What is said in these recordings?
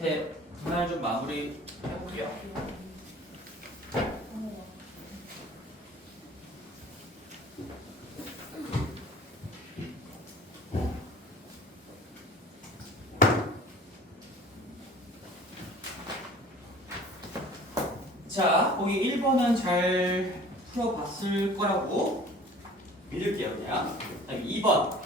밑에 분할 좀 마무리 해볼게요. 자, 거기 1번은 잘 풀어봤을 거라고 믿을게요, 그냥. 2번.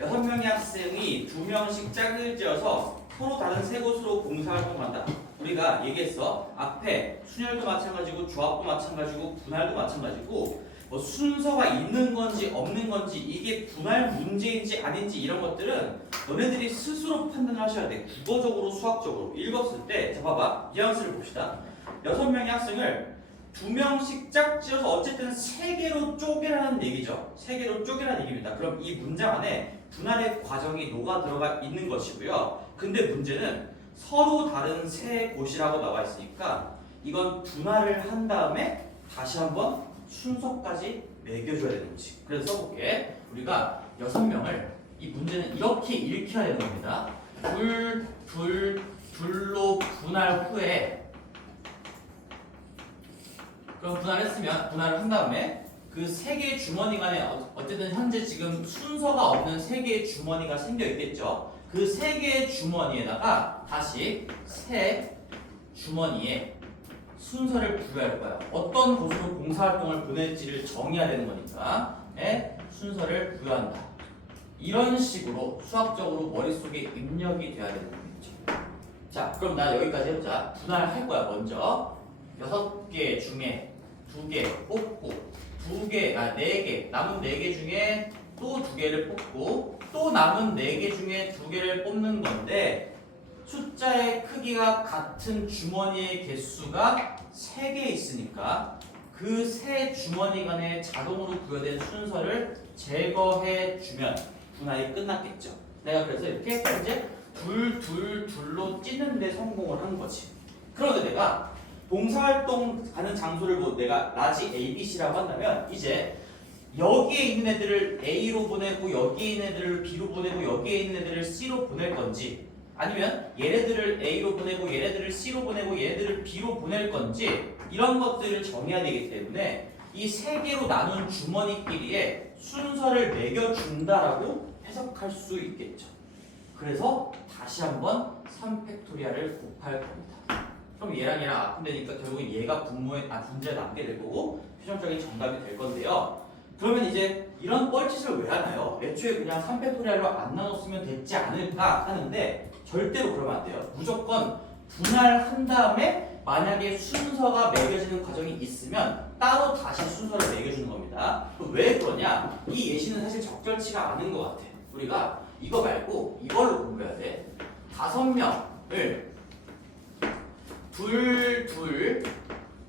6명의 학생이 2명씩 짝을 지어서 서로 다른 세 곳으로 봉사활동을 한다. 우리가 얘기했어. 앞에 순열도 마찬가지고 조합도 마찬가지고 분할도 마찬가지고 뭐 순서가 있는 건지 없는 건지 이게 분할 문제인지 아닌지 이런 것들은 너네들이 스스로 판단을 하셔야 돼. 국어적으로 수학적으로 읽었을 때 자 봐봐. 뉘앙스를 봅시다. 6명의 학생을 2명씩 짝지어서 어쨌든 3개로 쪼개라는 얘기죠. 3개로 쪼개라는 얘기입니다. 그럼 이 문장 안에 분할의 과정이 녹아 들어가 있는 것이고요. 근데 문제는 서로 다른 세 곳이라고 나와 있으니까 이건 분할을 한 다음에 다시 한번 순서까지 매겨줘야 되는 거지. 그래서 써볼게. 우리가 6명을 이 문제는 이렇게 읽혀야 되는 겁니다. 둘로 분할 후에 그럼 분할했으면 분할을 한 다음에 그 세 개의 주머니 간에 어쨌든 현재 지금 순서가 없는 세 개의 주머니가 생겨 있겠죠. 그 세 개의 주머니에다가 다시 세 주머니에 순서를 부여할 거야. 어떤 곳으로 봉사활동을 보낼지를 정해야 되는 거니까 순서를 부여한다. 이런 식으로 수학적으로 머릿속에 입력이 돼야 되는 거겠죠. 자, 그럼 나 여기까지 해보자. 분할할 거야. 먼저 6개 중에 2개 뽑고 4개 남은 4개 중에 또 2개를 뽑고 또 남은 4개 중에 2개를 뽑는 건데 숫자의 크기가 같은 주머니의 개수가 3개 있으니까 그 세 주머니 간에 자동으로 부여된 순서를 제거해 주면 분할이 끝났겠죠. 내가 그래서 이렇게 현재 둘로 찢는데 성공을 한 거지. 그런데 내가 봉사활동 가는 장소를 뭐 내가 라지 ABC라고 한다면 이제 여기에 있는 애들을 A로 보내고 여기에 있는 애들을 B로 보내고 여기에 있는 애들을 C로 보낼 건지 아니면 얘네들을 A로 보내고 얘네들을 C로 보내고 얘네들을 B로 보낼 건지 이런 것들을 정해야 되기 때문에 이 세 개로 나눈 주머니끼리의 순서를 매겨준다라고 해석할 수 있겠죠. 그래서 다시 한번 3팩토리얼을 곱할 겁니다. 그럼 얘랑 아픈데니까 결국은 얘가 분모에 남게 될 거고 최종적인 정답이 될 건데요. 그러면 이제 이런 뻘짓을 왜 하나요? 애초에 그냥 3팩토리얼로 안 나눴으면 됐지 않을까 하는데 절대로 그러면 안 돼요. 무조건 분할한 다음에 만약에 순서가 매겨지는 과정이 있으면 따로 다시 순서를 매겨주는 겁니다. 왜 그러냐? 이 예시는 사실 적절치가 않은 것 같아. 우리가 이거 말고 이걸로 공부해야 돼. 5명을 둘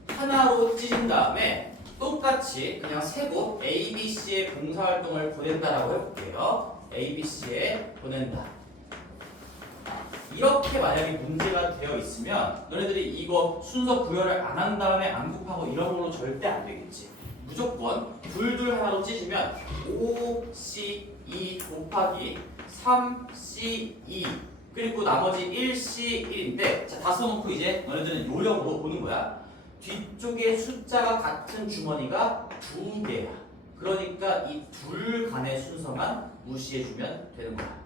하나로 찢은 다음에 똑같이 그냥 세 곳 A, B, C의 봉사활동을 보낸다라고 해볼게요. A, B, C에 보낸다. 이렇게 만약에 문제가 되어 있으면 너네들이 이거 순서 구별을 안 한 다음에 안 곱하고 이런 걸로 절대 안 되겠지. 무조건 둘 하나로 찢으면 5C2 곱하기 3C2 그리고 나머지 1C1인데 자, 다 써놓고 이제 너네들은 요령으로 보는 거야. 뒤쪽에 숫자가 같은 주머니가 2개야. 그러니까 이 둘 간의 순서만 무시해주면 되는 거야.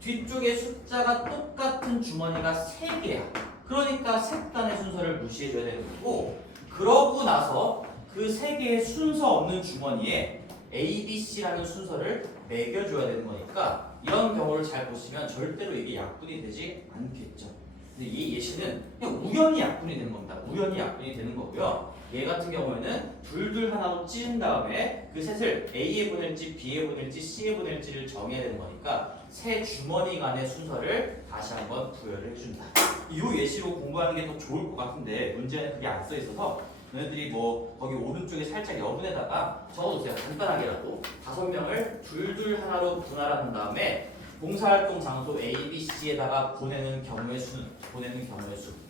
뒤쪽에 숫자가 똑같은 주머니가 3개야. 그러니까 셋 간의 순서를 무시해줘야 되는 거고 그러고 나서 그 3개의 순서 없는 주머니에 A, B, C라는 순서를 매겨줘야 되는 거니까 이런 경우를 잘 보시면 절대로 이게 약분이 되지 않겠죠. 근데 이 예시는 그냥 우연히 약분이 되는 겁니다. 우연히 약분이 되는 거고요. 얘 같은 경우에는 둘 하나로 찢은 다음에 그 셋을 A에 보낼지 B에 보낼지 C에 보낼지를 정해야 되는 거니까 세 주머니 간의 순서를 다시 한번 부여를 해준다. 이 예시로 공부하는 게 더 좋을 것 같은데 문제는 그게 안 써 있어서 너희들이 뭐 거기 오른쪽에 살짝 여분에다가 적어두세요. 간단하게라도 5명을 둘 하나로 분할한 다음에 봉사활동 장소 A, B, C에다가 보내는 경우의 수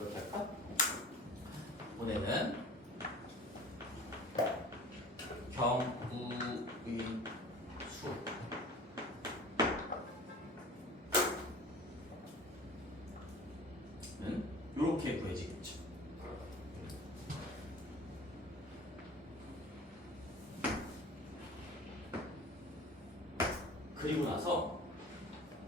이렇게 할까? 보내는 경우의 수 이렇게 구해지겠죠. 그리고 나서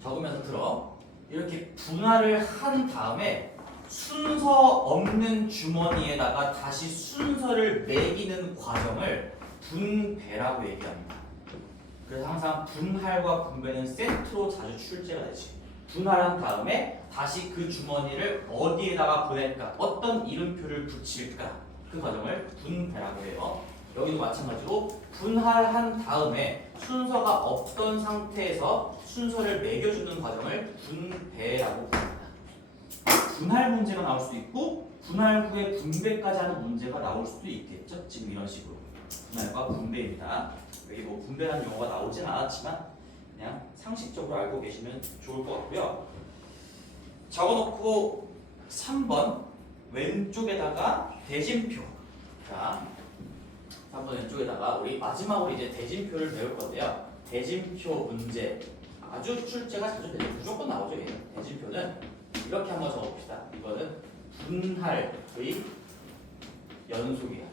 적으면서 들어. 이렇게 분할을 한 다음에 순서 없는 주머니에다가 다시 순서를 매기는 과정을 분배라고 얘기합니다. 그래서 항상 분할과 분배는 세트로 자주 출제가 되지. 분할한 다음에 다시 그 주머니를 어디에다가 보낼까? 어떤 이름표를 붙일까? 그 과정을 분배라고 해요. 여기도 마찬가지로 분할한 다음에 순서가 없던 상태에서 순서를 매겨주는 과정을 분배라고 부릅니다. 분할 문제가 나올 수도 있고 분할 후에 분배까지 하는 문제가 나올 수도 있겠죠. 지금 이런 식으로 분할과 분배입니다. 여기 뭐 분배라는 용어가 나오진 않았지만 그냥 상식적으로 알고 계시면 좋을 것 같고요. 적어놓고 3번 왼쪽에다가 대진표. 자, 3번 왼쪽에다가 우리 마지막으로 이제 대진표를 배울 건데요. 대진표 문제 아주 출제가 자주 되죠. 무조건 나오죠. 얘는. 대진표는 이렇게 한번 적어봅시다. 이거는 분할의 연속이야.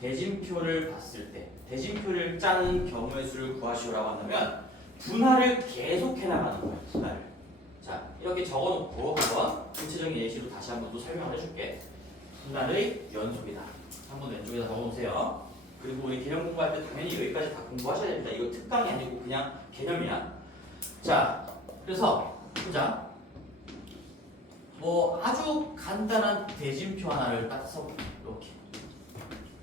대진표를 봤을 때 대진표를 짠 경우의 수를 구하시오라고 한다면 분할을 계속 해나가는 거예요. 분할을. 자, 이렇게 적어놓고 한번 구체적인 예시로 다시 한번 또 설명을 해줄게. 분할의 연속이다. 한번 왼쪽에다 적어놓으세요. 그리고 우리 개념 공부할 때 당연히 여기까지 다 공부하셔야 됩니다. 이거 특강이 아니고 그냥 개념이야. 자, 그래서 보자. 뭐 아주 간단한 대진표 하나를 딱 써볼게. 이렇게.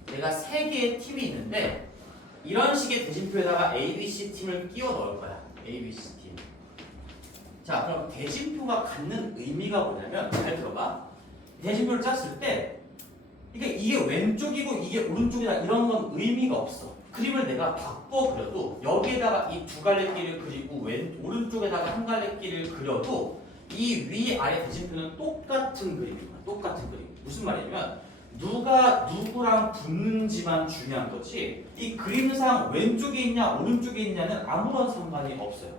내가 3개의 팀이 있는데 이런 식의 대진표에다가 ABC 팀을 끼워 넣을 거야. ABC 팀. 자, 그럼 대진표가 갖는 의미가 뭐냐면 잘 들어봐. 대진표를 짰을 때 이게 왼쪽이고 이게 오른쪽이다 이런 건 의미가 없어. 그림을 내가 바꿔 그려도 여기에다가 이 두 갈래 길을 그리고 오른쪽에다가 한 갈래 길을 그려도 이 위아래 대진표는 똑같은 그림이야. 똑같은 그림. 무슨 말이냐면 누가 누구랑 붙는지만 중요한 거지 이 그림상 왼쪽에 있냐 오른쪽에 있냐는 아무런 상관이 없어요.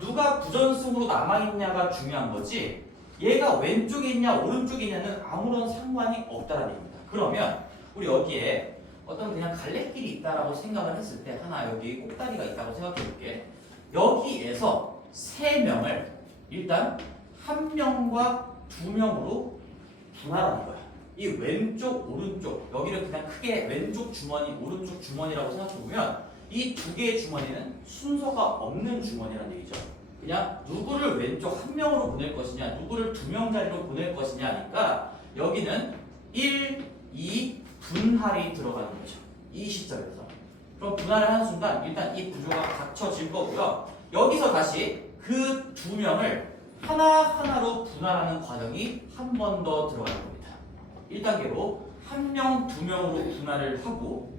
누가 부전승으로 남아있냐가 중요한 거지 얘가 왼쪽에 있냐 오른쪽에 있냐는 아무런 상관이 없다는 얘기입니다. 그러면 우리 여기에 어떤 그냥 갈래길이 있다라고 생각을 했을 때 하나 여기 꼭다리가 있다고 생각해 볼게. 여기에서 3명을 일단 1명과 2명으로 분할하는 거야. 이 왼쪽 오른쪽 여기를 그냥 크게 왼쪽 주머니 오른쪽 주머니라고 생각해 보면 이 두 개의 주머니는 순서가 없는 주머니라는 얘기죠. 그냥 누구를 왼쪽 1명으로 보낼 것이냐 누구를 2명짜리로 보낼 것이냐니까 여기는 1, 2 분할이 들어가는 거죠. 이 시점에서. 그럼 분할을 하는 순간 일단 이 구조가 갖춰질 거고요. 여기서 다시 그 2명을 하나하나로 분할하는 과정이 한 번 더 들어가는 겁니다. 1단계로 1명, 2명으로 분할을 하고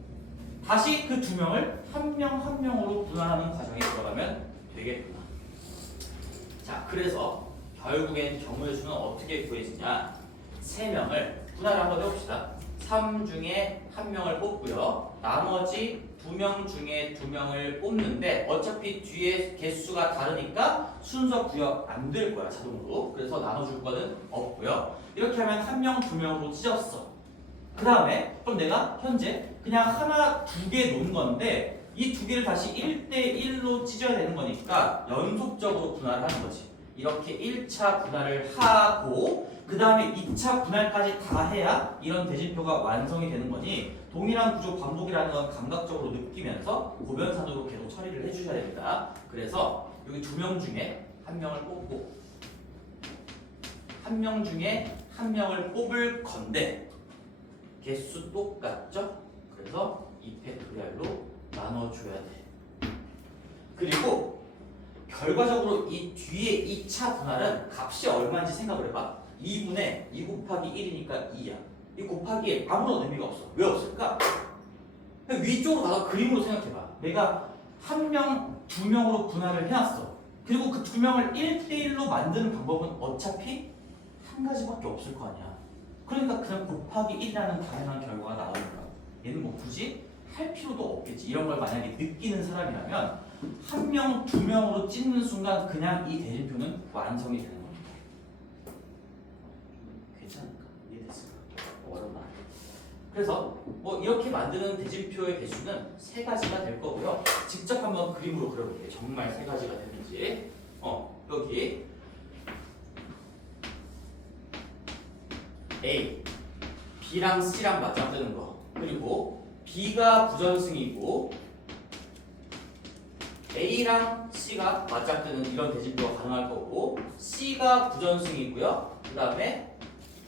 다시 그 2명을 1명, 1명으로 분할하는 과정에 들어가면 되겠구나. 자, 그래서 결국엔 경우의 수는 어떻게 구해지냐? 3명을 분할을 한번 해봅시다. 3 중에 1명을 뽑고요. 나머지 2명 중에 2명을 뽑는데 어차피 뒤에 개수가 다르니까 순서 구역 안 될 거야 자동으로. 그래서 나눠줄 거는 없고요. 이렇게 하면 1명, 2명으로 찢었어. 그 다음에 그럼 내가 현재 그냥 하나, 2개 놓은 건데 이 2개를 다시 1대1로 찢어야 되는 거니까 연속적으로 분할을 하는 거지. 이렇게 1차 분할을 하고 그 다음에 2차 분할까지 다 해야 이런 대진표가 완성이 되는 거니 동일한 구조 반복이라는 건 감각적으로 느끼면서 고변산으로 계속 처리를 해주셔야 됩니다. 그래서 여기 2명 중에 1명을 뽑고 1명 중에 1명을 뽑을 건데 개수 똑같죠? 그래서 2팩토리얼로 나눠줘야 돼. 그리고 결과적으로 이 뒤에 2차 분할은 값이 얼마인지 생각을 해봐. 2분의 2 곱하기 1이니까 2야. 이 곱하기 1 아무런 의미가 없어. 왜 없을까? 위쪽으로 가서 그림으로 생각해봐. 내가 1명, 2명으로 분할을 해놨어. 그리고 그 2명을 1대1로 만드는 방법은 어차피 한 가지밖에 없을 거 아니야. 그러니까 그냥 곱하기 1이라는 당연한 결과가 나오니까 얘는 뭐 굳이 할 필요도 없겠지. 이런 걸 만약에 느끼는 사람이라면 1명, 2명으로 찢는 순간 그냥 이 대진표는 완성이 되는 겁니다. 어렵나? 그래서 뭐 이렇게 만드는 대진표의 개수는 세 가지가 될 거고요. 직접 한번 그림으로 그려볼게요. 정말 세 가지가 되는지. 여기 A, B랑 C랑 맞짱뜨는 거. 그리고 B가 부전승이고 A랑 C가 맞짱뜨는 이런 대진표가 가능할 거고 C가 부전승이고요. 그 다음에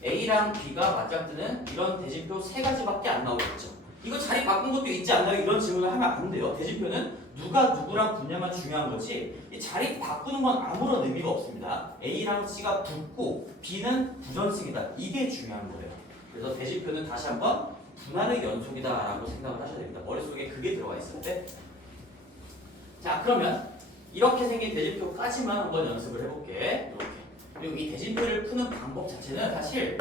A랑 B가 맞짱뜨는 이런 대진표 세 가지밖에 안 나오겠죠. 이거 자리 바꾼 것도 있지 않나요? 이런 질문을 하면 안 돼요. 대진표는 누가 누구랑 붙냐만 중요한 거지 이 자리 바꾸는 건 아무런 의미가 없습니다. A랑 C가 붙고 B는 부전승이다. 이게 중요한 거예요. 그래서 대진표는 다시 한번 분할의 연속이다라고 생각을 하셔야 됩니다. 머릿속에 그게 들어가 있어야 돼. 자, 그러면 이렇게 생긴 대진표까지만 한번 연습을 해볼게. 이렇게. 그리고 이 대진표를 푸는 방법 자체는 사실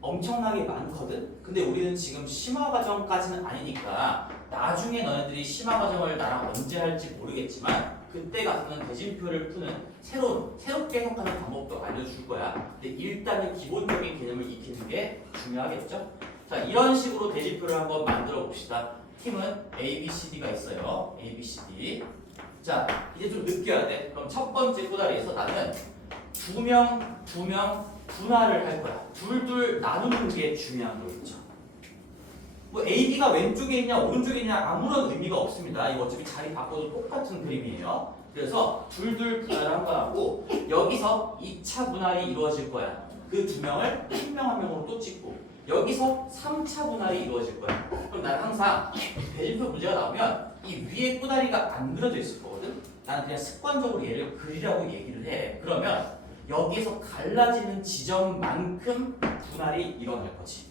엄청나게 많거든. 근데 우리는 지금 심화 과정까지는 아니니까 나중에 너네들이 심화 과정을 나랑 언제 할지 모르겠지만 그때 가서는 대진표를 푸는 새롭게 해석하는 방법도 알려줄 거야. 근데 일단은 기본적인 개념을 익히는 게 중요하겠죠. 자, 이런 식으로 대진표를 한번 만들어 봅시다. 팀은 A, B, C, D가 있어요. A, B, C, D. 자, 이제 좀 느껴야 돼. 그럼 첫 번째 꼬다리에서 나는 두 명 분할을 할 거야. 둘 나누는 게 중요한 거겠죠. 뭐 A, B가 왼쪽에 있냐 오른쪽에 있냐 아무런 의미가 없습니다. 이거 어차피 자리 바꿔도 똑같은 그림이에요. 그래서 둘 분할을 한 거하고 여기서 2차 분할이 이루어질 거야. 그 두 명을 한 명 한 명으로 또 찍고 여기서 3차 분할이 이루어질 거야. 그럼 난 항상 대진표 문제가 나오면 이 위에 꼬다리가 안 그려져 있을 거거든. 나는 그냥 습관적으로 얘를 그리라고 얘기를 해. 그러면 여기에서 갈라지는 지점만큼 분할이 일어날 거지.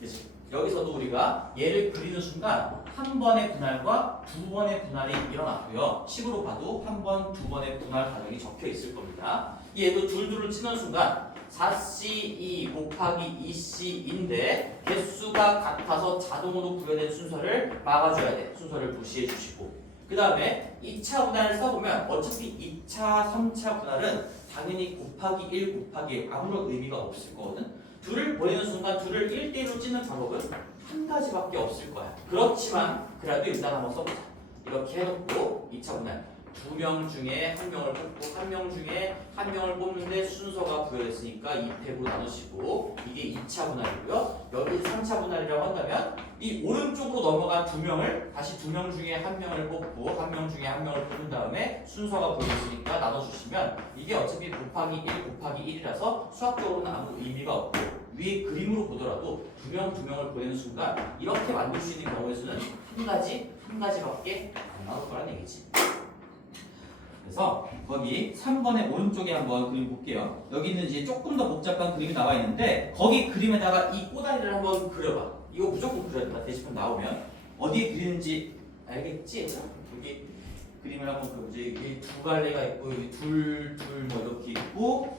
그치? 여기서도 우리가 얘를 그리는 순간 한 번의 분할과 두 번의 분할이 일어났고요. 식으로 봐도 한 번, 두 번의 분할 과정이 적혀 있을 겁니다. 얘도 둘을 치는 순간 4C2 곱하기 2C인데 개수가 같아서 자동으로 구현된 순서를 막아줘야 돼. 순서를 무시해 주시고 그 다음에 2차 분할을 써보면 어차피 2차, 3차 분할은 당연히 곱하기 1 곱하기 1 아무런 의미가 없을 거거든. 둘을 보내는 순간 둘을 1대1로 찌는 방법은 한 가지밖에 없을 거야. 그렇지만 그래도 일단 한번 써보자. 이렇게 해놓고 2차 분할 두 명 중에 한 명을 뽑고 한 명 중에 한 명을 뽑는데 순서가 부여됐으니까 2팩으로 나누시고 이게 2차 분할이고요. 여기 3차 분할이라고 한다면 이 오른쪽으로 넘어간 두 명을 다시 두 명 중에 한 명을 뽑고 한 명 중에 한 명을 뽑은 다음에 순서가 부여됐으니까 나눠주시면 이게 어차피 곱하기 1 곱하기 1이라서 수학적으로는 아무 의미가 없고 위에 그림으로 보더라도 두 명을 보내는 순간 이렇게 만들 수 있는 경우의 수는 한 가지밖에 안 나올 거란 얘기지. 그래서 거기 3번의 오른쪽에 한번 그림 볼게요. 여기는 이제 조금 더 복잡한 그림이 나와 있는데 거기 그림에다가 이 꼬다리를 한번 그려봐. 이거 무조건 그려야 된다. 대시판 나오면 어디에 그리는지 알겠지? 여기 그림을 한번 그려보자. 여기 두 갈래가 있고 여기 둘 뭐 이렇게 있고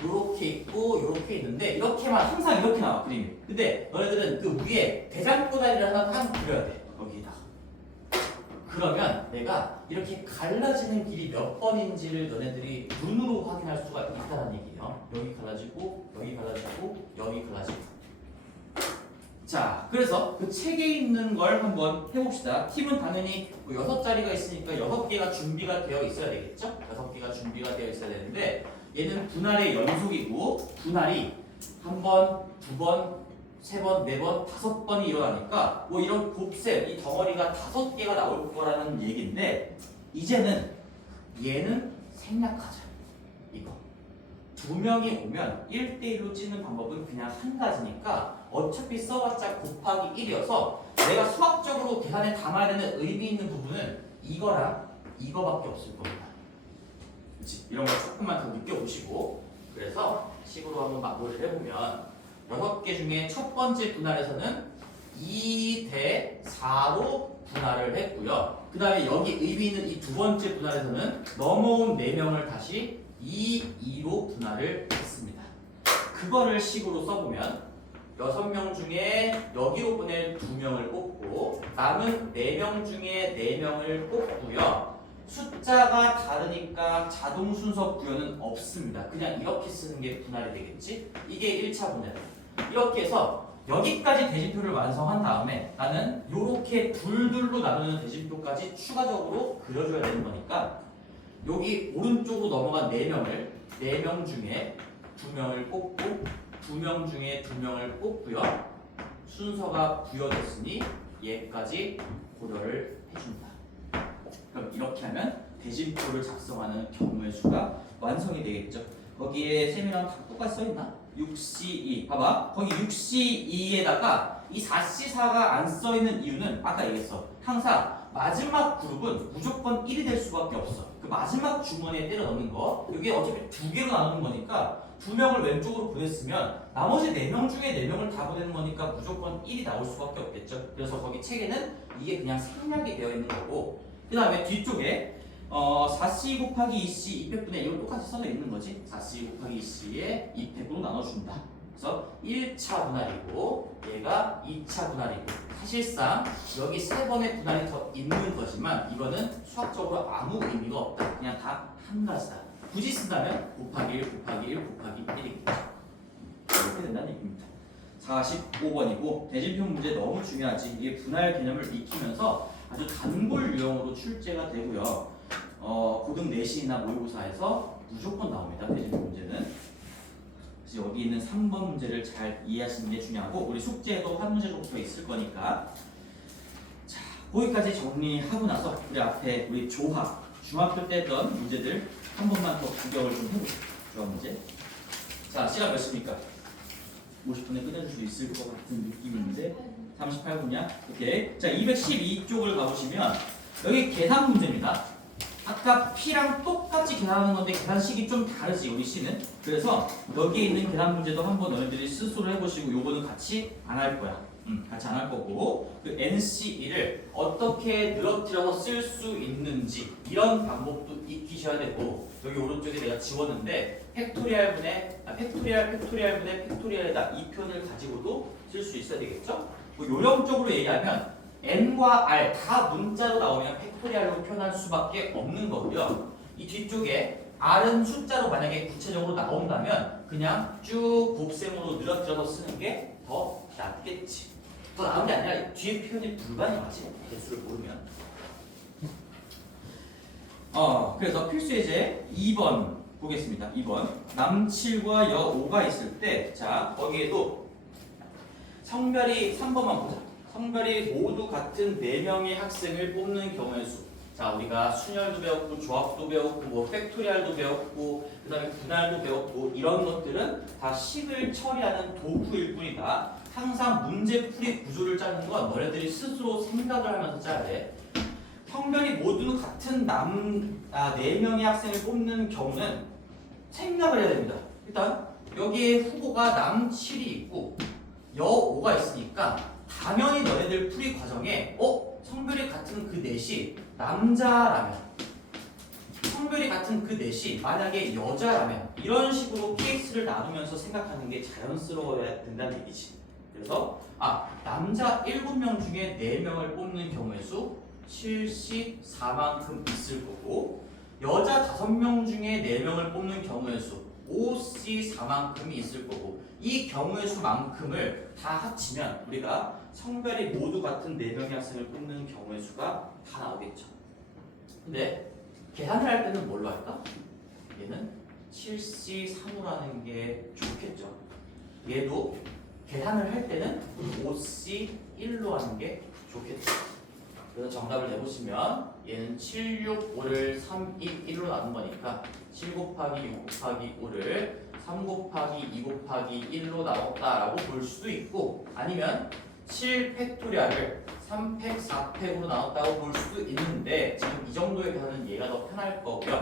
요렇게 있고 요렇게 있는데 이렇게만 항상 이렇게 나와 그림이. 근데 너네들은 그 위에 대장 꼬다리를 하나 그려야 돼. 여기다. 그러면 내가 이렇게 갈라지는 길이 몇 번인지를 너네들이 눈으로 확인할 수가 있다는 얘기예요. 여기 갈라지고 여기 갈라지고 여기 갈라지고. 자, 그래서 그 책에 있는 걸 한번 해봅시다. 팀은 당연히 뭐 6자리가 있으니까 6개가 준비가 되어 있어야 되겠죠? 6개가 준비가 되어 있어야 되는데 얘는 분할의 연속이고 분할이 한 번, 두 번, 세 번, 네 번, 5번이 일어나니까 뭐 이런 곱셈, 이 덩어리가 5개가 나올 거라는 얘기인데 이제는 얘는 생략하자. 이거. 두 명이 오면 1대1로 찌는 방법은 그냥 한 가지니까 어차피 써봤자 곱하기 1이어서 내가 수학적으로 계산에 담아야 되는 의미 있는 부분은 이거랑 이거밖에 없을 겁니다. 그치? 이런 거 조금만 더 느껴보시고 그래서 식으로 한번 마무리를 해보면 6개 중에 첫 번째 분할에서는 2대 4로 분할을 했고요. 그 다음에 여기 의미 있는 이 두 번째 분할에서는 넘어온 4명을 다시 2, 2로 분할을 했습니다. 그거를 식으로 써보면 6명 중에 여기로 보낼 2명을 뽑고 남은 4명 중에 4명을 뽑고요. 숫자가 다르니까 자동 순서 부여는 없습니다. 그냥 이렇게 쓰는 게 분할이 되겠지? 이게 1차 분할. 이렇게 해서 여기까지 대진표를 완성한 다음에 나는 이렇게 둘둘로 나누는 대진표까지 추가적으로 그려줘야 되는 거니까 여기 오른쪽으로 넘어간 4명을 4명 중에 2명을 뽑고 2명 중에 2명을 뽑고요. 순서가 부여됐으니 얘까지 고려를 해준다. 그럼 이렇게 하면 대진표를 작성하는 경우의 수가 완성이 되겠죠. 거기에 셈이랑 다 똑같이 써있나? 6C2 봐봐 거기 6C2에다가 이 4C4가 안 써있는 이유는 아까 얘기했어. 항상 마지막 그룹은 무조건 1이 될 수밖에 없어. 그 마지막 주머니에 때려 넣는 거 이게 어차피 2개로 나누는 거니까 2명을 왼쪽으로 보냈으면 나머지 4명 중에 4명을 다 보내는 거니까 무조건 1이 나올 수밖에 없겠죠. 그래서 거기 책에는 이게 그냥 생략이 되어 있는 거고 그 다음에 뒤쪽에 4C 곱하기 2C 200분의 1로 똑같이 써져 있는 거지. 4C 곱하기 2C에 200으로 나눠준다. 그래서 1차 분할이고 얘가 2차 분할이고 사실상 여기 3번의 분할이 더 있는 거지만 이거는 수학적으로 아무 의미가 없다. 그냥 다 한 가지다. 굳이 쓴다면 곱하기 1 곱하기 1 곱하기 1이겠죠. 이렇게 된다는 얘기입니다. 45번이고 대진표 문제 너무 중요하지. 이게 분할 개념을 익히면서 아주 단골 유형으로 출제가 되고요. 고등 내신이나 모의고사에서 무조건 나옵니다. 대진표 문제는. 그래서 여기 있는 3번 문제를 잘 이해하시는 게 중요하고 우리 숙제에도 한 문제 정도 있을 거니까 자 거기까지 정리하고 나서 우리 앞에 우리 조합 중학교 때 했던 문제들 한 번만 더 구경을 좀 해보죠. 조합 문제. 자 시간 몇 시입니까? 50분에 끝내줄 수 있을 것 같은 느낌인데 38분이야? 오케이. 자 212쪽을 가보시면 여기 계산 문제입니다. 아까 P랑 똑같이 계산하는 건데 계산식이 좀 다르지 우리 C는. 그래서 여기에 있는 계산 문제도 한번 너희들이 스스로 해보시고 요거는 같이 안 할 거야. 같이 안 할 거고 그 NC1을 어떻게 늘어뜨려서 쓸 수 있는지 이런 방법도 익히셔야 되고 여기 오른쪽에 내가 지웠는데 팩토리얼 분의 팩토리얼에다 이 표현을 가지고도 쓸 수 있어야 되겠죠? 뭐 요령적으로 얘기하면 n과 r 다 문자로 나오면 팩토리얼로 표현할 수밖에 없는 거고요. 이 뒤쪽에 r은 숫자로 만약에 구체적으로 나온다면 그냥 쭉 곱셈으로 늘어뜨려서 쓰는 게 더 낫겠지. 더 나은 게 아니라 뒤에 표현이 불가능하지. 개수를 모르면. 그래서 필수 예제 2번 보겠습니다. 2번 남7과 여5가 있을 때 자 거기에도 성별이 3번만 보자. 성별이 모두 같은 4명의 학생을 뽑는 경우의 수. 자 우리가 순열도 배웠고 조합도 배웠고 뭐 팩토리얼도 배웠고 그 다음에 분할도 배웠고 이런 것들은 다 식을 처리하는 도구일 뿐이다. 항상 문제풀이 구조를 짜는 건 너네들이 스스로 생각을 하면서 짜야 돼. 성별이 모두 같은 4명의 학생을 뽑는 경우는 생각을 해야 됩니다. 일단 여기에 후보가 남7이 있고 여5가 있으니까 당연히 너네들 풀이 과정에 성별이 같은 그 넷이 남자라면 성별이 같은 그 넷이 만약에 여자라면 이런 식으로 케이스를 나누면서 생각하는 게 자연스러워야 된다는 얘기지. 그래서 남자 7명 중에 4명을 뽑는 경우의 수 74만큼 있을 거고 여자 5명 중에 4명을 뽑는 경우의 수 5C4만큼이 있을 거고 이 경우의 수만큼을 다 합치면 우리가 성별이 모두 같은 4명의 학생을 뽑는 경우의 수가 다 나오겠죠. 근데 계산을 할 때는 뭘로 할까? 얘는 7C3으로 하는 게 좋겠죠. 얘도 계산을 할 때는 5C1로 하는 게 좋겠죠. 그래서 정답을 내보시면 얘는 7, 6, 5를 3, 2, 1로 나눈 거니까 7 곱하기 6 곱하기 5를 3 곱하기 2 곱하기 1로 나눴다라고 볼 수도 있고 아니면 7 팩토리얼을 3팩, 4팩으로 나눴다고 볼 수도 있는데 지금 이 정도의 계산은 얘가 더 편할 거고요.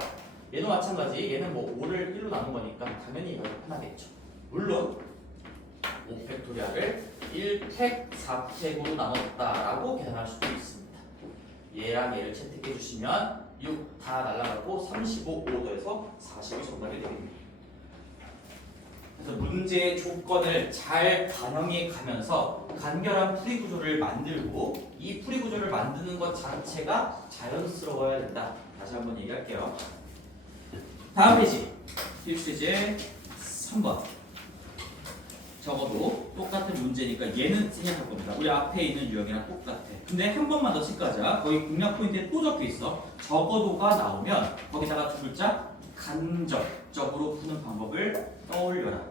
얘도 마찬가지 얘는 뭐 5를 1로 나눈 거니까 당연히 얘가 더 편하겠죠. 물론 5팩토리얼을 1팩, 4팩으로 나눴다라고 계산할 수도 있습니다. 얘랑 얘를 채택해 주시면 6 다 날라가고 35, 5더해서 40이 정답이 되겠네요. 그래서 문제의 조건을 잘 반영해 가면서 간결한 풀이 구조를 만들고 이 풀이 구조를 만드는 것 자체가 자연스러워야 된다. 다시 한번 얘기할게요. 다음 페이지 필수 예제 3번. 적어도 똑같은 문제니까 얘는 생략할 겁니다. 우리 앞에 있는 유형이랑 똑같아. 근데 한 번만 더 칠까자. 거기 공략 포인트에 또 적혀 있어. 적어도가 나오면 거기다가 두 글자 간접적으로 푸는 방법을 떠올려라.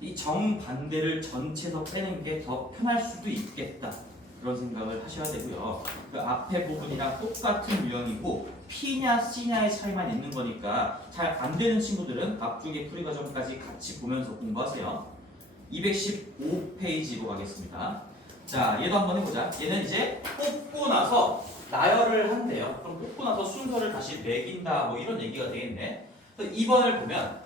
이 정반대를 전체에서 빼는 게 더 편할 수도 있겠다. 그런 생각을 하셔야 되고요. 그 앞에 부분이랑 똑같은 유형이고 P냐 C냐의 차이만 있는 거니까 잘 안 되는 친구들은 앞쪽에 풀이 과정까지 같이 보면서 공부하세요. 215페이지로 가겠습니다. 자, 얘도 한번 해보자. 얘는 이제 뽑고 나서 나열을 한대요. 그럼 뽑고 나서 순서를 다시 매긴다 뭐 이런 얘기가 되겠네. 2번을 보면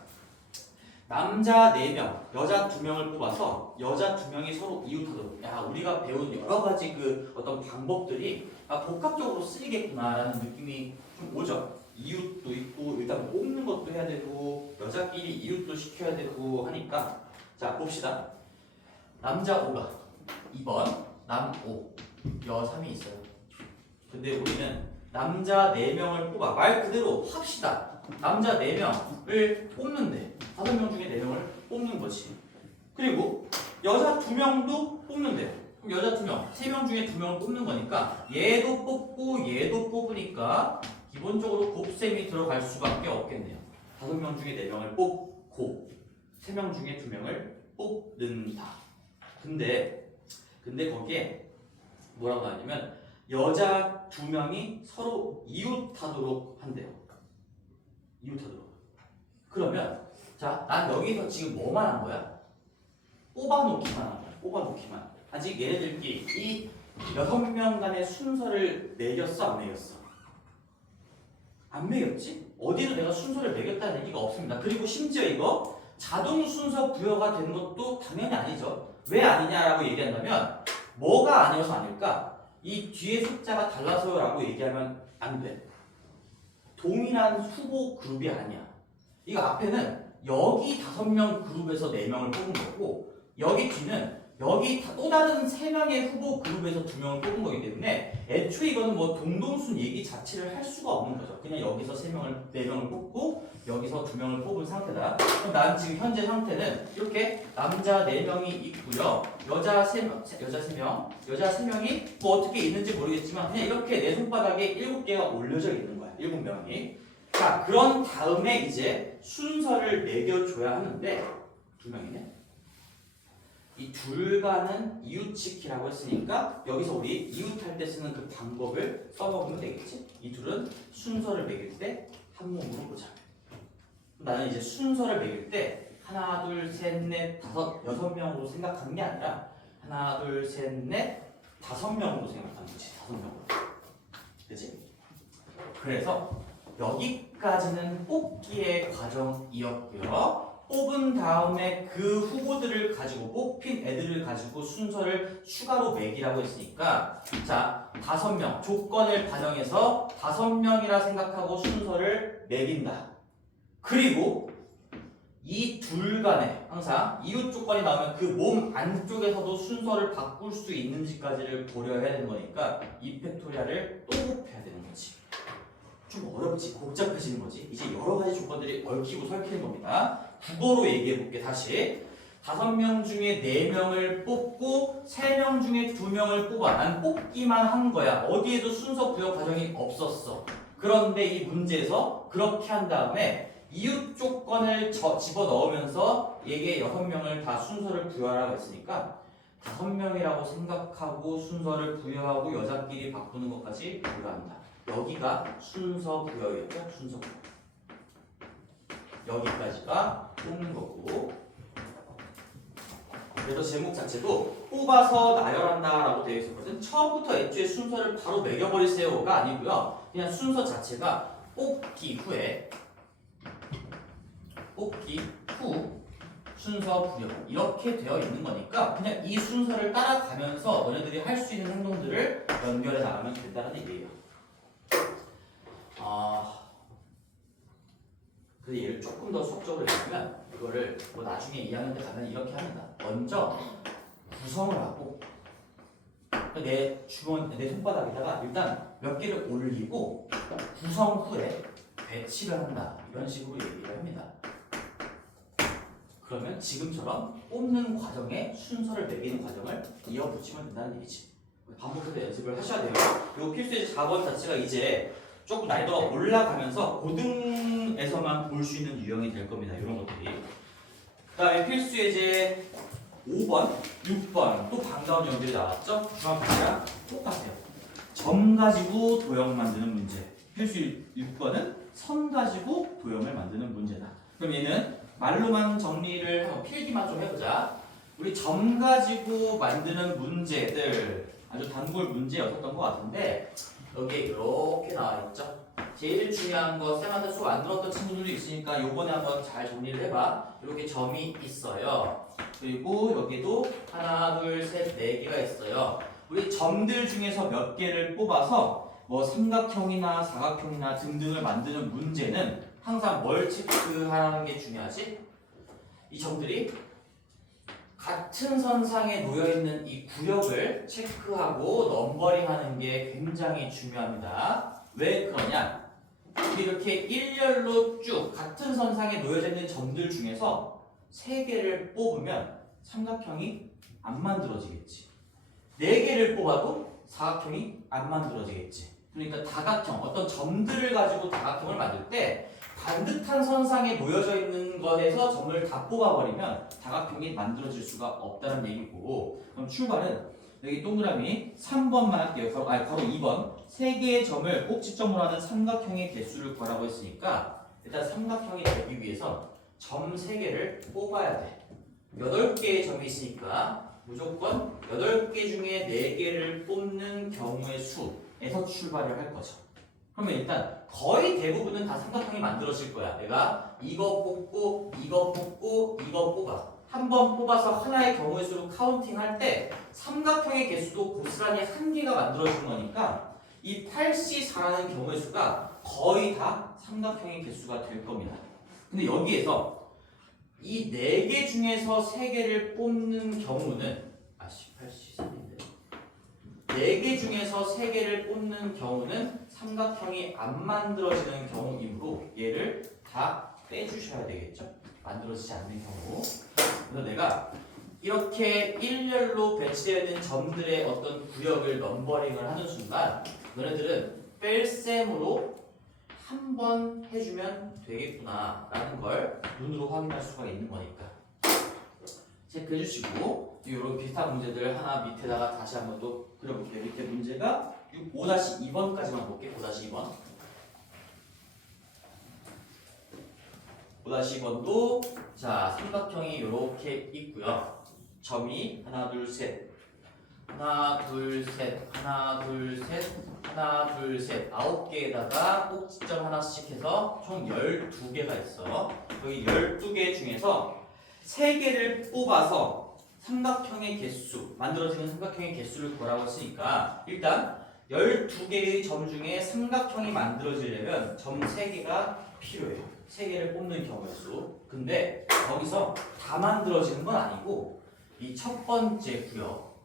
남자 4명, 여자 2명을 뽑아서 여자 2명이 서로 이웃하도록. 야, 우리가 배운 여러 가지 그 어떤 방법들이 복합적으로 쓰이겠구나라는 느낌이 좀 오죠. 이웃도 있고 일단 뽑는 것도 해야 되고 여자끼리 이웃도 시켜야 되고 하니까 자 봅시다. 남자 5가 2번 남 5, 여 3이 있어요. 근데 우리는 남자 4명을 뽑아 말 그대로 합시다. 남자 4명을 뽑는데 5명 중에 4명을 뽑는 거지. 그리고 여자 2명도 뽑는데 그럼 여자 2명, 3명 중에 2명을 뽑는 거니까 얘도 뽑고 얘도 뽑으니까 기본적으로 곱셈이 들어갈 수밖에 없겠네요. 5명 중에 4명을 뽑고 3명 중에 2명을 뽑는다. 근데 거기에 뭐라고 하냐면 여자 2명이 서로 이웃하도록 한대요. 이웃하도록. 그러면 자, 난 여기서 지금 뭐만 한 거야? 뽑아놓기만 한 거야. 뽑아놓기만. 아직 얘네들끼리 이 6명 간의 순서를 매겼어 안 매겼어? 안 매겼지? 어디도 내가 순서를 매겼다는 얘기가 없습니다. 그리고 심지어 이거 자동 순서 부여가 되는 것도 당연히 아니죠. 왜 아니냐라고 얘기한다면 뭐가 아니어서 아닐까? 이 뒤에 숫자가 달라서라고 얘기하면 안 돼. 동일한 후보 그룹이 아니야. 이거 앞에는 여기 5명 그룹에서 4명을 뽑은 거고 여기 뒤는 여기 또 다른 3명의 후보 그룹에서 2명을 뽑은 거기 때문에 애초에 이거는 뭐 동동순 얘기 자체를 할 수가 없는 거죠. 그냥 여기서 4명을 뽑고 여기서 2명을 뽑은 상태다. 그럼 난 지금 현재 상태는 이렇게 남자 4명이 있고요. 여자 3명이 뭐 어떻게 있는지 모르겠지만 그냥 이렇게 내 손바닥에 7개가 올려져 있는 거야. 7명이. 자, 그런 다음에 이제 순서를 매겨줘야 하는데 2명이네. 이 둘과는 이웃시키라고 했으니까 여기서 우리 이웃할 때 쓰는 그 방법을 써먹으면 되겠지? 이 둘은 순서를 매길 때 한 몸으로 보자. 나는 이제 순서를 매길 때 하나, 둘, 셋, 넷, 다섯, 6명으로 생각하는 게 아니라 하나, 둘, 셋, 넷, 5명으로 생각하는 거지. 5명으로. 그치? 그래서 여기까지는 뽑기의 과정이었고요. 뽑은 다음에 그 후보들을 가지고 뽑힌 애들을 가지고 순서를 추가로 매기라고 했으니까 자 5명 조건을 반영해서 5명이라 생각하고 순서를 매긴다. 그리고 이 둘 간에 항상 이웃 조건이 나오면 그 몸 안쪽에서도 순서를 바꿀 수 있는지까지를 고려해야 되는 거니까 이 팩토리아를 또 곱해야 되는 거지. 좀 어렵지, 복잡해지는 거지. 이제 여러 가지 조건들이 얽히고 설키는 겁니다. 국어로 얘기해 볼게. 다시 5명 중에 4명을 뽑고 3명 중에 2명을 뽑아. 난 뽑기만 한 거야. 어디에도 순서 부여 과정이 없었어. 그런데 이 문제에서 그렇게 한 다음에 이웃 조건을 집어 넣으면서 얘게 6명을 다 순서를 부여하라고 했으니까 5명이라고 생각하고 순서를 부여하고 여자끼리 바꾸는 것까지 불가한다. 여기가 순서 부여였죠. 순서 부여. 여기까지가 뽑는 거고. 그래서 제목 자체도 뽑아서 나열한다 라고 되어 있었거든. 처음부터 애초에 순서를 바로 매겨버리세요가 아니고요. 그냥 순서 자체가 뽑기 후 순서 부여 이렇게 되어 있는 거니까 그냥 이 순서를 따라가면서 너네들이 할 수 있는 행동들을 연결해 나가면 된다는 얘기예요. 그래서 얘를 조금 더 수학적으로 얘기하면 이거를 뭐 나중에 2학년 때 가면 이렇게 합니다. 먼저 구성을 하고 내 손바닥에다가 일단 몇 개를 올리고 구성 후에 배치를 한다. 이런 식으로 얘기를 합니다. 그러면 지금처럼 뽑는 과정에 순서를 매기는 과정을 이어붙이면 된다는 얘기지. 반복해서 연습을 하셔야 돼요. 요 필수의 4번 자체가 이제 조금 난이도가 올라가면서 고등에서만 볼 수 있는 유형이 될 겁니다. 이런 것들이. 그 다음에 필수 예제 5번, 6번 또 반가운 영들이 나왔죠? 중학교랑 똑같아요. 점 가지고 도형 만드는 문제. 필수 6번은 선 가지고 도형을 만드는 문제다. 그럼 얘는 말로만 정리를 하고 필기만 좀 해보자. 우리 점 가지고 만드는 문제들 아주 단골 문제였었던 것 같은데 여기에 이렇게 나와 있죠. 제일 중요한 거 쌤한테 수업 안 들었던 친구들도 있으니까 요번에 한번 잘 정리를 해봐. 이렇게 점이 있어요. 그리고 여기도 하나, 둘, 셋, 네 개가 있어요. 우리 점들 중에서 몇 개를 뽑아서 뭐 삼각형이나 사각형이나 등등을 만드는 문제는 항상 뭘 체크하는 게 중요하지? 이 점들이 같은 선상에 놓여있는 이 구역을 체크하고 넘버링하는 게 굉장히 중요합니다. 왜 그러냐? 이렇게 일렬로 쭉 같은 선상에 놓여져 있는 점들 중에서 3개를 뽑으면 삼각형이 안 만들어지겠지. 4개를 뽑아도 사각형이 안 만들어지겠지. 그러니까 다각형, 어떤 점들을 가지고 다각형을 만들 때 반듯한 선상에 놓여져 있는 것에서 점을 다 뽑아버리면 다각형이 만들어질 수가 없다는 얘기고, 그럼 출발은 여기 동그라미 3번만 할게요. 바로 2번. 3개의 점을 꼭지점으로 하는 삼각형의 개수를 구하라고 했으니까 일단 삼각형이 되기 위해서 점 3개를 뽑아야 돼. 8개의 점이 있으니까 무조건 8개 중에 4개를 뽑는 경우의 수에서 출발을 할 거죠. 그러면 일단 거의 대부분은 다 삼각형이 만들어질 거야. 내가 이거 뽑고 이거 뽑고 이거 뽑아. 한 번 뽑아서 하나의 경우의 수로 카운팅 할 때 삼각형의 개수도 고스란히 한 개가 만들어지는 거니까 이 8C4라는 경우의 수가 거의 다 삼각형의 개수가 될 겁니다. 근데 여기에서 이 4개 중에서 3개를 뽑는 경우는 18C3인데 4개 중에서 3개를 뽑는 경우는 삼각형이 안 만들어지는 경우이므로 얘를 다 빼주셔야 되겠죠? 만들어지지 않는 경우. 그래서 내가 이렇게 일렬로 배치되어 있는 점들의 어떤 구역을 넘버링을 하는 순간 너네들은 뺄셈으로 한 번 해주면 되겠구나 라는 걸 눈으로 확인할 수가 있는 거니까 체크해 주시고 이런 비슷한 문제들 하나 밑에다가 다시 한번 또 그려볼게요. 밑에 문제가 5-2번까지만 볼게요. 5-2번 5-2번도 자 삼각형이 이렇게 있고요. 점이 하나 둘 셋 하나 둘 셋 하나 둘 셋 하나 둘 셋 9개에다가 꼭지점 하나씩 해서 총 12개가 있어. 여기 12개 중에서 3개를 뽑아서 삼각형의 개수 만들어지는 삼각형의 개수를 구하라고 했으니까 일단 12개의 점 중에 삼각형이 만들어지려면 점 3개가 필요해요. 3개를 뽑는 경우의 수. 근데 거기서 다 만들어지는 건 아니고 이 첫 번째 구역,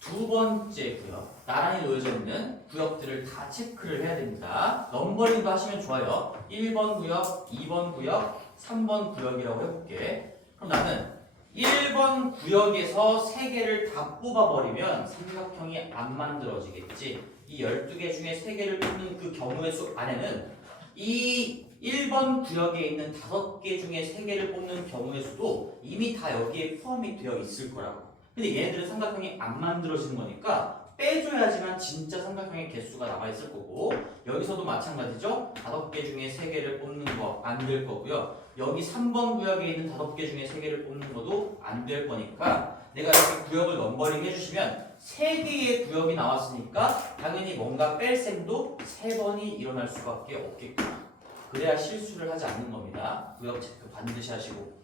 두 번째 구역, 나란히 놓여져 있는 구역들을 다 체크를 해야 됩니다. 넘버링도 하시면 좋아요. 1번 구역, 2번 구역, 3번 구역이라고 해볼게. 그럼 나는 1번 구역에서 3개를 다 뽑아버리면 삼각형이 안 만들어지겠지. 이 12개 중에 3개를 뽑는 그 경우의 수 안에는 이 1번 구역에 있는 5개 중에 3개를 뽑는 경우의 수도 이미 다 여기에 포함이 되어 있을 거라고. 근데 얘네들은 삼각형이 안 만들어지는 거니까 빼줘야지만 진짜 삼각형의 개수가 남아있을 거고 여기서도 마찬가지죠. 5개 중에 3개를 뽑는 거 안 될 거고요. 여기 3번 구역에 있는 5개 중에 3개를 뽑는 것도 안 될 거니까 내가 이렇게 구역을 넘버링 해주시면 3개의 구역이 나왔으니까 당연히 뭔가 뺄 셈도 3번이 일어날 수밖에 없겠구나. 그래야 실수를 하지 않는 겁니다. 구역 체크 반드시 하시고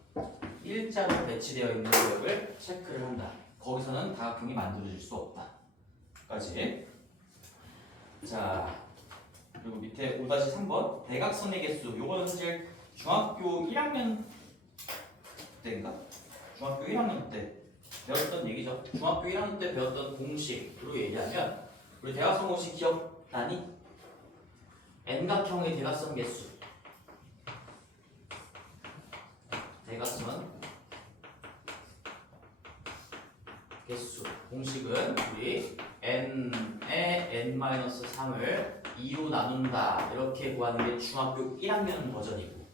일자로 배치되어 있는 구역을 체크를 한다. 거기서는 다각형이 만들어질 수 없다. 까지. 자, 그리고 밑에 5-3번 대각선의 개수. 요거는 사실 중학교 1학년 때인가? 중학교 1학년 때 배웠던 얘기죠. 중학교 1학년 때 배웠던 공식으로 얘기하면 우리 대각선 공식 기억나니? N각형의 대각선 개수. 대각선 개수 공식은 우리 n의 n-3을 2로 나눈다 이렇게 구하는 게 중학교 1학년 버전이고,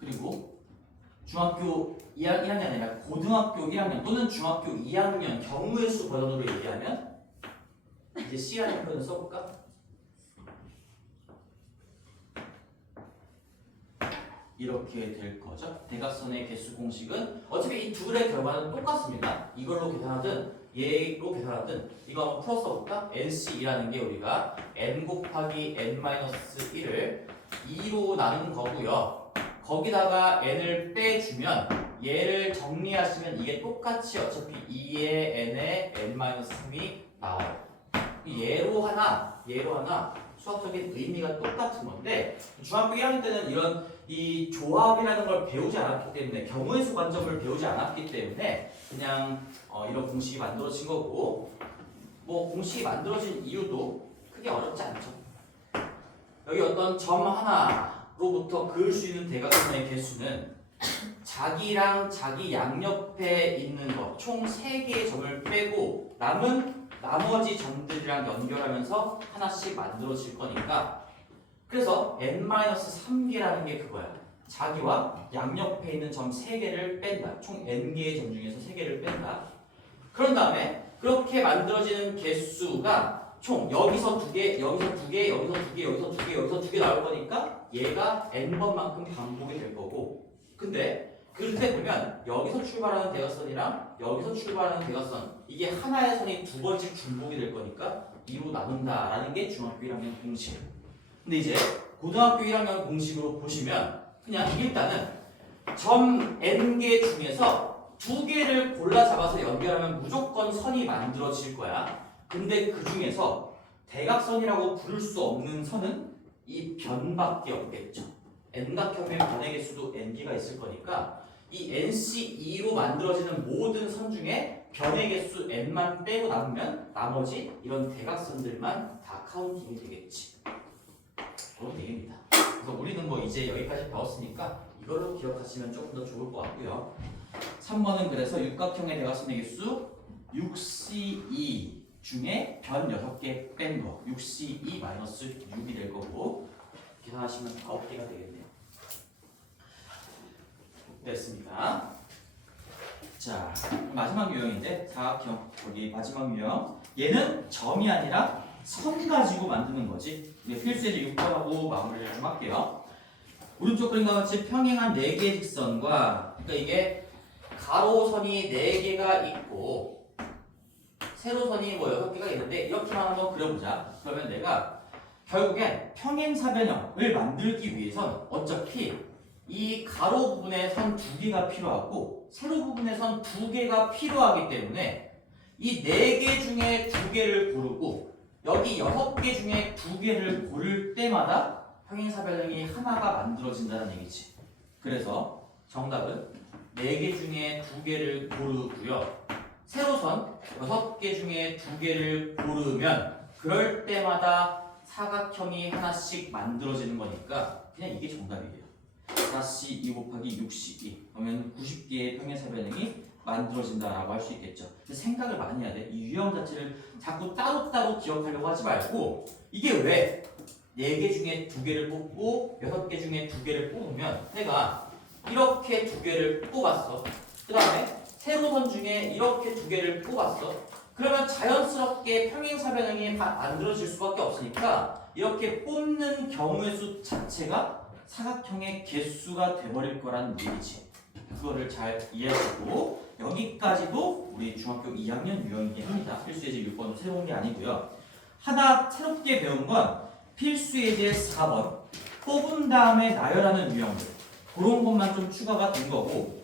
그리고 중학교 1학년이 아니라 고등학교 1학년 또는 중학교 2학년 경우의 수 버전으로 얘기하면 이제 C라는 표현을 써볼까? 이렇게 될 거죠. 대각선의 개수 공식은 어차피 이 둘의 결과는 똑같습니다. 이걸로 계산하든 얘로 계산하든 이거 한번 풀어 써볼까? NC2라는 게 우리가 n 곱하기 n-1을 2로 나눈 거고요. 거기다가 n을 빼주면 얘를 정리하시면 이게 똑같이 어차피 2의 n의 n-3이 나와요. 얘로 하나 수학적인 의미가 똑같은 건데, 중학교 1학년 때는 이런 이 조합이라는 걸 배우지 않았기 때문에, 경우의 수 관점을 배우지 않았기 때문에 그냥 이런 공식이 만들어진 거고, 뭐 공식이 만들어진 이유도 크게 어렵지 않죠. 여기 어떤 점 하나로부터 그을 수 있는 대각선의 개수는 자기랑 자기 양옆에 있는 것 총 3개의 점을 빼고 남은 나머지 점들이랑 연결하면서 하나씩 만들어질 거니까, 그래서 n-3개라는 게 그거야. 자기와 양옆에 있는 점 3개를 뺀다. 총 n개의 점 중에서 3개를 뺀다. 그런 다음에 그렇게 만들어지는 개수가 총 여기서 2개, 여기서 2개, 여기서 2개, 여기서 2개, 여기서 2개 나올 거니까 얘가 n번만큼 반복이 될 거고, 근데 그렇게 보면 여기서 출발하는 대각선이랑 여기서 출발하는 대각선, 이게 하나의 선이 2번씩 중복이 될 거니까 2로 나눈다라는 게 중학교 1학년 공식. 근데 이제 고등학교 1학년 공식으로 보시면 그냥 일단은 점 n개 중에서 2개를 골라 잡아서 연결하면 무조건 선이 만들어질 거야. 근데 그 중에서 대각선이라고 부를 수 없는 선은 이 변밖에 없겠죠. n각형의 변의 개수도 n개가 있을 거니까 이 NC2로 만들어지는 모든 선 중에 변의 개수 n만 빼고 남으면 나머지 이런 대각선들만 다 카운팅이 되겠지. 그런 얘기입니다. 그래서 우리는 뭐 이제 여기까지 배웠으니까 이걸로 기억하시면 조금 더 좋을 것 같고요. 3번은 그래서 육각형의 대각선의 개수 6C2 중에 변 6개 뺀 거 6C2-6이 될 거고, 계산하시면 9개가 되겠네요. 됐습니다. 자, 마지막 유형인데 사각형, 여기 마지막 유형. 얘는 점이 아니라 선 가지고 만드는 거지. 필수예제 6번하고 마무리를 좀 할게요. 오른쪽 그림과 같이 평행한 4개의 직선과, 그러니까 이게 가로선이 4개가 있고 세로선이 뭐 6개가 있는데 이렇게만 한번 그려보자. 그러면 내가 결국엔 평행사변형을 만들기 위해선 어차피 이 가로 부분에 선 2개가 필요하고 세로 부분에 선 2개가 필요하기 때문에 이 4개 중에 2개를 고르고 여기 6개 중에 2개를 고를 때마다 평행사변형이 하나가 만들어진다는 얘기지. 그래서 정답은 4개 중에 2개를 고르고요. 세로선 6개 중에 2개를 고르면 그럴 때마다 사각형이 하나씩 만들어지는 거니까 그냥 이게 정답이에요. 4C 2 곱하기 6C2 그러면 90개의 평행사변형이 만들어진다라고 할 수 있겠죠. 생각을 많이 해야 돼. 이 유형 자체를 자꾸 따로따로 기억하려고 하지 말고, 이게 왜 4개 중에 2개를 뽑고 6개 중에 2개를 뽑으면 내가 이렇게 2개를 뽑았어. 그 다음에 세로선 중에 이렇게 2개를 뽑았어. 그러면 자연스럽게 평행사변형이 만들어질 수밖에 없으니까 이렇게 뽑는 경우의 수 자체가 사각형의 개수가 돼버릴 거라는 얘기지. 그거를 잘 이해하시고, 여기까지도 우리 중학교 2학년 유형이긴 합니다. 필수예제 6번은 새로운 게 아니고요. 하나 새롭게 배운 건 필수예제 4번 뽑은 다음에 나열하는 유형들, 그런 것만 좀 추가가 된 거고,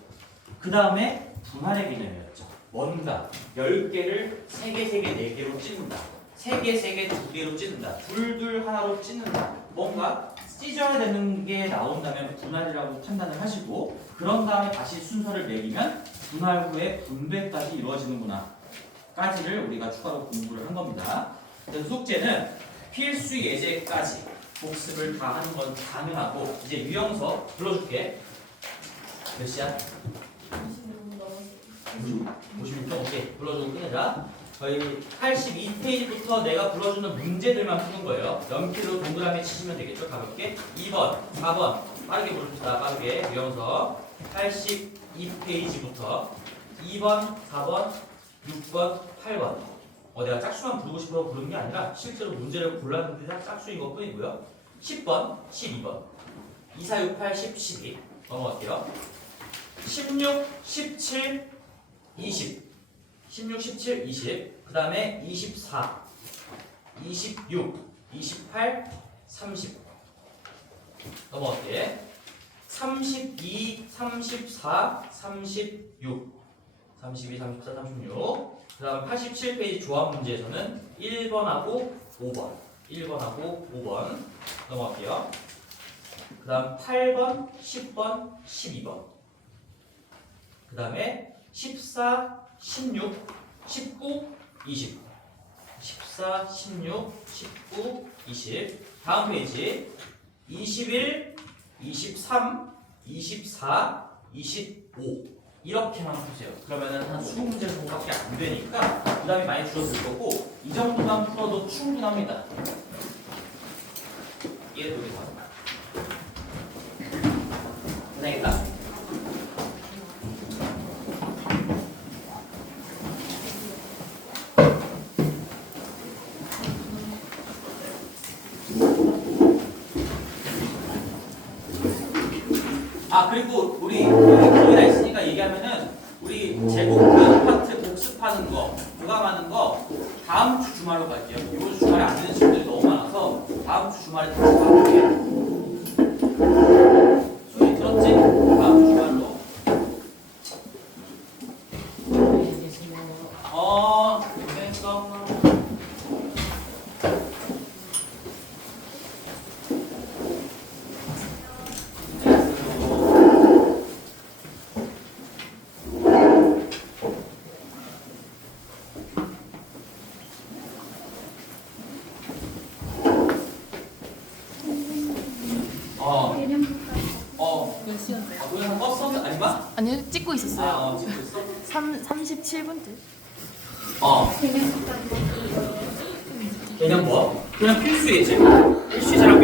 그 다음에 분할의 개념이었죠. 뭔가 10개를 3개, 3개, 4개로 찢는다. 3개, 3개, 2개로 찢는다. 둘, 하나로 찢는다. 뭔가 찢어야 되는 게 나온다면 분할이라고 판단을 하시고, 그런 다음에 다시 순서를 매기면 분할 후에 분배까지 이루어지는구나 까지를 우리가 추가로 공부를 한 겁니다. 그래서 숙제는 필수 예제까지 복습을 다 하는 건 당연하고, 이제 유형서 불러줄게. 몇 시야? 26분 넘었어요. 56점 오케이. 불러주고 끝내자. 저희 82페이지부터 내가 불러주는 문제들만 푸는 거예요. 연필로 동그라미 치시면 되겠죠. 가볍게. 2번, 4번 빠르게 부릅시다. 빠르게 외워서 82페이지부터 2번, 4번, 6번, 8번 내가 짝수만 부르고 싶어서 부르는 게 아니라 실제로 문제를 골랐는데 짝수인 것 뿐이고요. 10번, 12번 2, 4, 6, 8, 10, 12 넘어갈게요. 16, 17, 20 16, 17, 20 그 다음에 24, 26, 28, 30 넘어갈게. 32, 34, 36 32, 34, 36 그 다음 87페이지 조합 문제에서는 1번하고 5번 1번하고 5번 넘어갈게요. 그 다음 8번, 10번, 12번 그 다음에 14, 16, 19, 20 14, 16, 19, 20 다음 페이지 21, 23, 24, 25 이렇게만 푸세요. 그러면은 한 20문제 정도밖에 안 되니까 부담이 많이 줄어들 거고 이 정도만 풀어도 충분합니다. 이해되겠다. 끝내겠다. 그리고 우리 거기 다 있으니까 얘기하면은 우리 제곱 표현 파트 복습하는 거, 교감하는 거 다음 주 주말로 갈게요. 이번 주 주말에 안 되는 친구들이 너무 많아서 다음 주 주말에 다시 가볼게요. 소리 들었지? 다음 주 주말로. 고생했어. 동영상 껐어? 아닌가? 아니요, 찍고 있었어요. 찍고 있어? 37분째. 개념 뭐? 그냥 필수겠지. 필수 잘하고